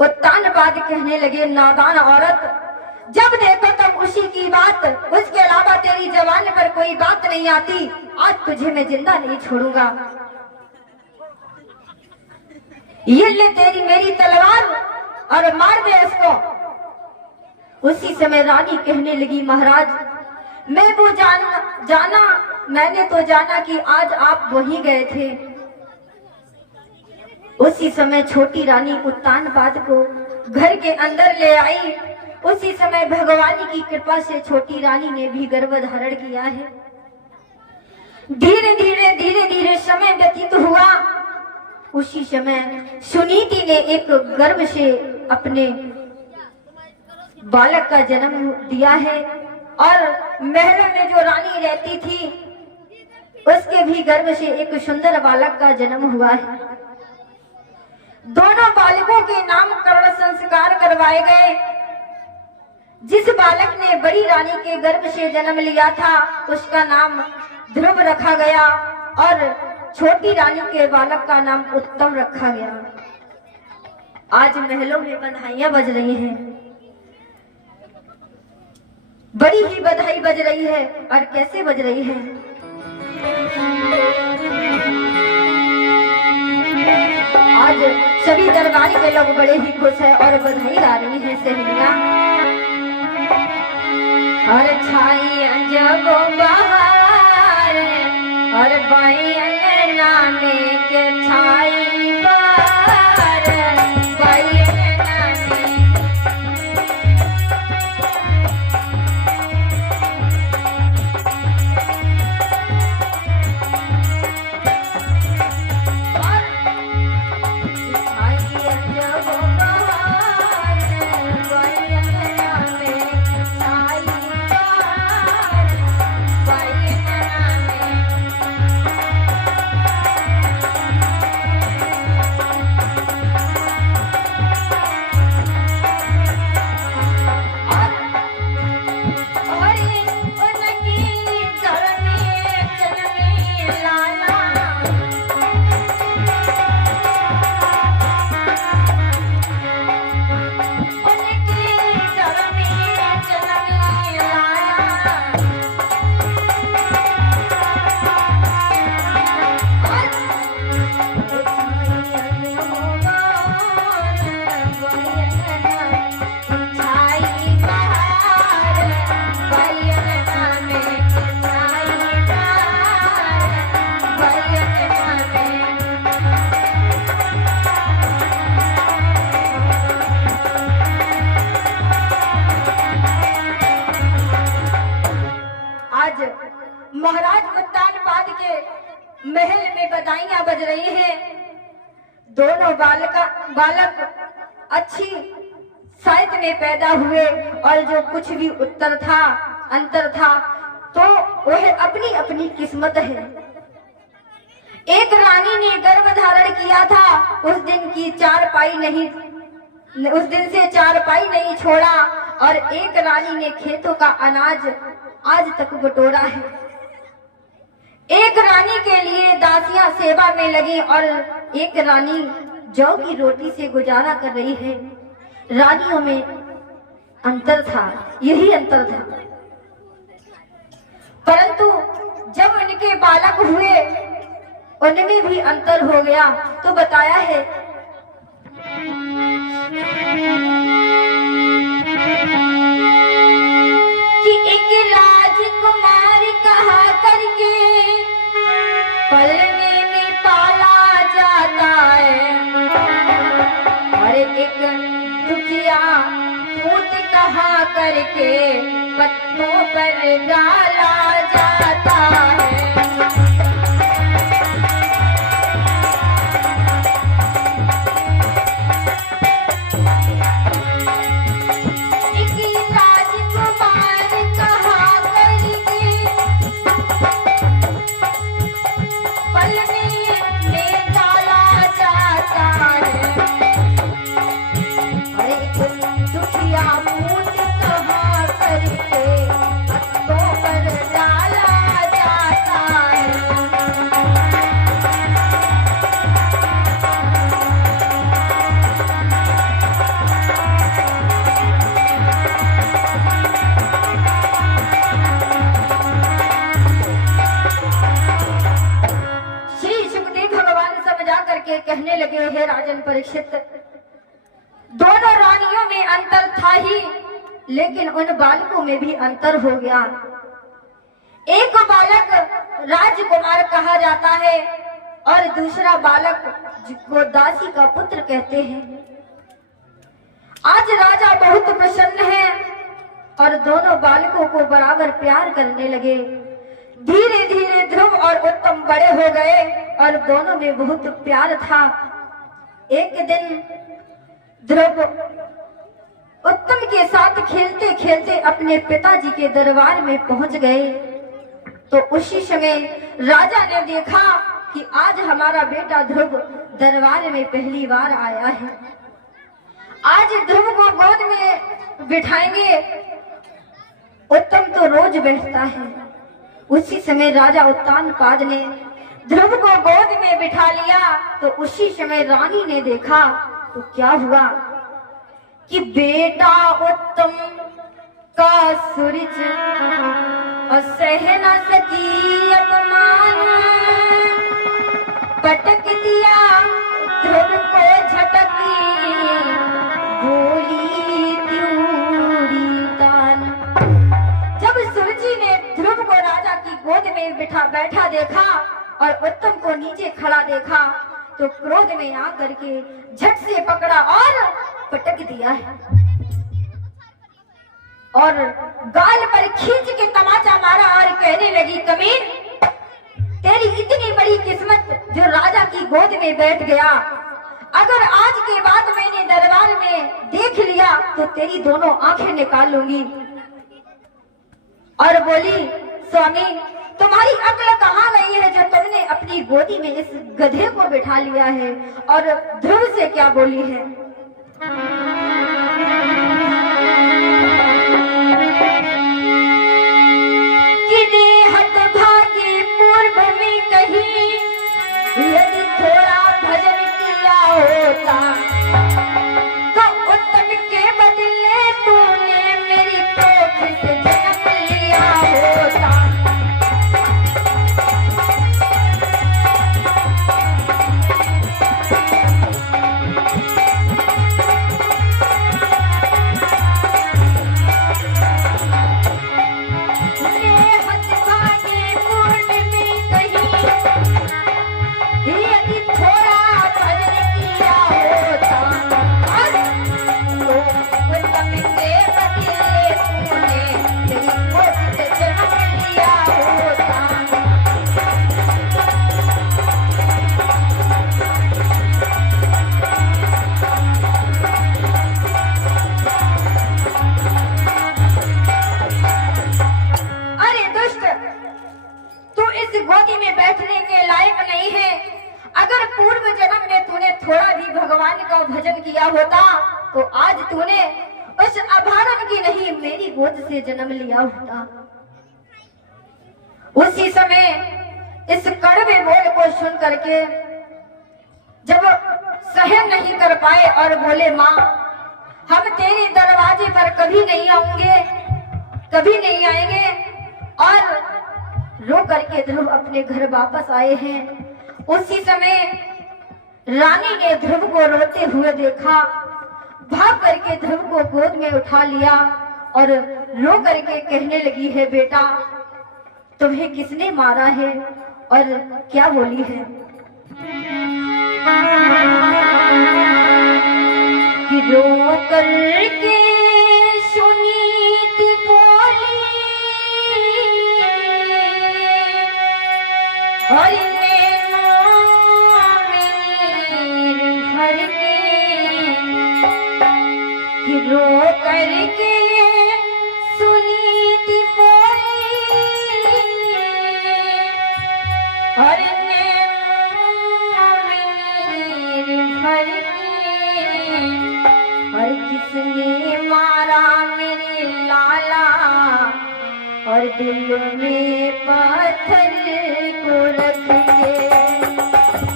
उत्तानपाद कहने लगे, नादान औरत, जब देखो तब उसी की बात, उसके अलावा तेरी जबान पर कोई बात नहीं आती। आज तुझे मैं जिंदा नहीं छोड़ूंगा। ये ले तेरी मेरी तलवार और मार दे इसको। उसी समय रानी कहने लगी, महाराज मैं वो जाना मैंने तो जाना कि आज आप वहीं गए थे। उसी समय छोटी रानी उत्तानपाद को घर के अंदर ले आई। उसी समय भगवान की कृपा से छोटी रानी ने भी गर्भ धारण किया है। धीरे धीरे समय व्यतीत हुआ। उसी समय सुनीति ने एक गर्भ से अपने बालक का जन्म दिया है और महल में जो रानी रहती थी उसके भी गर्भ से एक सुंदर बालक का जन्म हुआ है। दोनों बालकों के नामकरण संस्कार करवाए गए। जिस बालक ने बड़ी रानी के गर्भ से जन्म लिया था उसका नाम ध्रुव रखा गया और छोटी रानी के बालक का नाम उत्तम रखा गया। आज महलों में बधाइयां बज रही हैं, बड़ी ही बधाई बज रही है। और कैसे बज रही है? आज सभी दरबारी के लोग बड़े ही खुश हैं और बधाई गा रही हैं सहेलियां। और छाई अंजबो बहार और बाई अंगना में के छाई बहार, बाई अंगना में। महाराज उत्तानपाद के महल में बधाइयां बज रही हैं। दोनों बालक अच्छी साहित्य में पैदा हुए और जो कुछ भी अंतर था तो वह अपनी अपनी किस्मत है। एक रानी ने गर्भ धारण किया था, उस दिन से चारपाई नहीं छोड़ा और एक रानी ने खेतों का अनाज आज तक बटोरा है। एक रानी के लिए दासियां सेवा में लगी और एक रानी जौ की रोटी से गुजारा कर रही है। रानियों में अंतर था, यही अंतर था। परंतु जब उनके बालक हुए उनमें भी अंतर हो गया। तो बताया है कि एक राजकुमार कहा करके पलने में पाला जाता है और एक दुखिया पूत कहा करके पत्तों पर डाला जाता है। डाला जा राजन परीक्षित, दोनों रानियों में अंतर था ही, लेकिन उन बालकों में भी अंतर हो गया। एक बालक राजकुमार कहा जाता है और दूसरा बालक जिसको दासी का पुत्र कहते हैं। आज राजा बहुत प्रसन्न है और दोनों बालकों को बराबर प्यार करने लगे। धीरे धीरे ध्रुव और उत्तम बड़े हो गए और दोनों में बहुत प्यार था। एक दिन ध्रुव उत्तम के साथ खेलते खेलते अपने पिताजी के दरबार में पहुंच गए। तो उसी समय राजा ने देखा कि आज हमारा बेटा ध्रुव दरबार में पहली बार आया है, आज ध्रुव को गोद में बिठाएंगे। उत्तम तो रोज बैठता है। उसी समय राजा उत्तानपाद ने ध्रुव को गोद में बिठा लिया। तो उसी समय रानी ने देखा तो क्या हुआ कि बेटा उत्तम का सूरज और सह न सकी अपमान, पटक दिया ध्रुव को झटकी, बोली त्यूरी तान। जब सूरजी ने ध्रुव को राजा की गोद में बैठा देखा और उत्तम को नीचे खड़ा देखा तो क्रोध में आकर के झट से पकड़ा और पटक दिया है और गाल पर खींच के तमाचा मारा और कहने लगी, कमीन, तेरी इतनी बड़ी किस्मत जो राजा की गोद में बैठ गया। अगर आज के बाद मैंने दरबार में देख लिया तो तेरी दोनों आंखें निकाल लूंगी। और बोली, स्वामी, तुम्हारी अक्ल कहाँ गई है जो तुमने अपनी गोदी में इस गधे को बिठा लिया है और ध्रुव से क्या बोली है। यदि थोड़ा भजन किया होता तो उत्तम के बदले तूने मेरी कोख से जन्म लिया होता। भजन किया होता तो आज तूने उस अभागन की नहीं मेरी गोद से जन्म लिया होता। उसी समय इस कड़वे बोल को सुन करके जब सहन नहीं कर पाए और बोले, माँ, हम तेरे दरवाजे पर कभी नहीं आएंगे, कभी नहीं आएंगे। और रो करके ध्रुव अपने घर वापस आए हैं। उसी समय रानी ने ध्रुव को रोते हुए देखा, भाग करके ध्रुव को गोद में उठा लिया और रो करके कहने लगी है, बेटा, तुम्हें किसने मारा है और क्या बोली है कि रो करके सुनी थी बोली और रो करके सुनी थी बोली और भर के और किसने मारा मेरे लाला और दिल में पत्थर को रख के,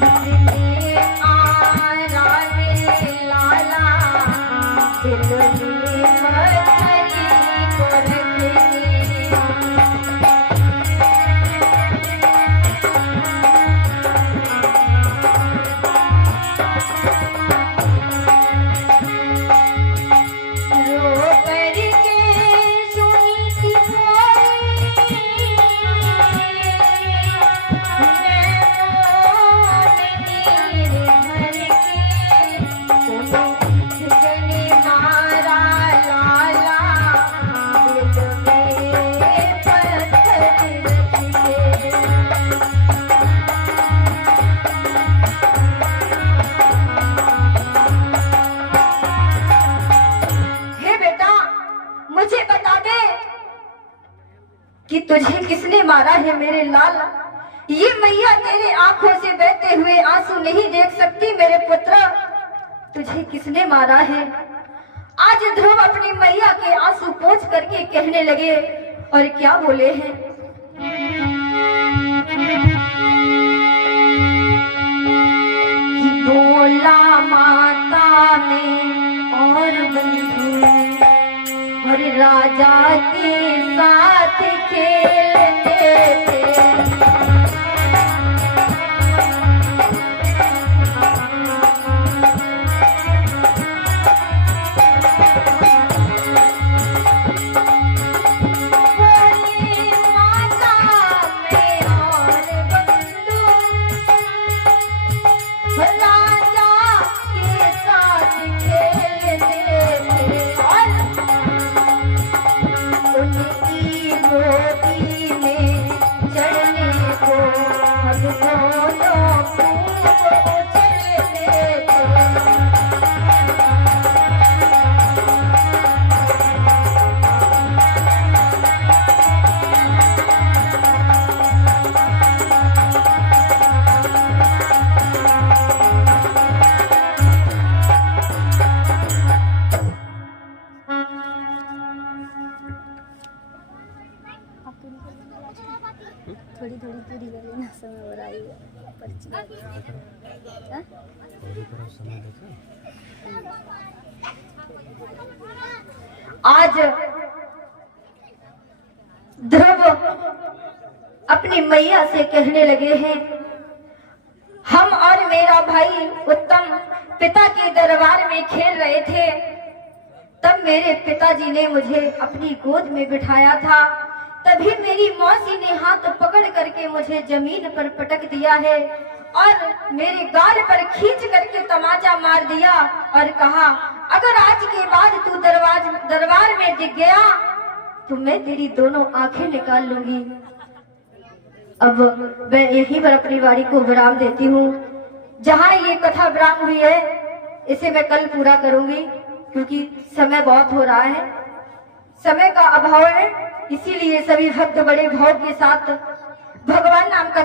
किसने मारा मेरे लाला दिल में पत्थर को रख के। कि तुझे किसने मारा है मेरे लाल। ये मैया तेरे आंखों से बहते हुए आंसू नहीं देख सकती मेरे पुत्र, तुझे किसने मारा है। आज ध्रुव अपनी मैया के आंसू पोंछ करके कहने लगे, और क्या बोले हैं। कि बोला माता में और बंधु और राजा के साथ खेलते थे। थोड़ी थोड़ी पूरी कर लेना, समय हो रहा है पर्ची। आज ध्रुव अपनी मैया से कहने लगे हैं, हम और मेरा भाई उत्तम पिता के दरबार में खेल रहे थे, तब मेरे पिताजी ने मुझे अपनी गोद में बिठाया था। तभी मेरी मौसी ने हाथ पकड़ करके मुझे जमीन पर पटक दिया है और मेरे गाल पर खींच करके तमाचा मार दिया और कहा, अगर आज के बाद तू दरबार में दिख गया तो मैं तेरी दोनों आंखें निकाल लूंगी। अब मैं यहीं पर अपनी वाणी को विराम देती हूँ। जहाँ ये कथा विराम हुई है इसे मैं कल पूरा करूंगी, क्योंकि समय बहुत हो रहा है, समय का अभाव है। इसीलिए सभी भक्त बड़े भाव के साथ भगवान नाम का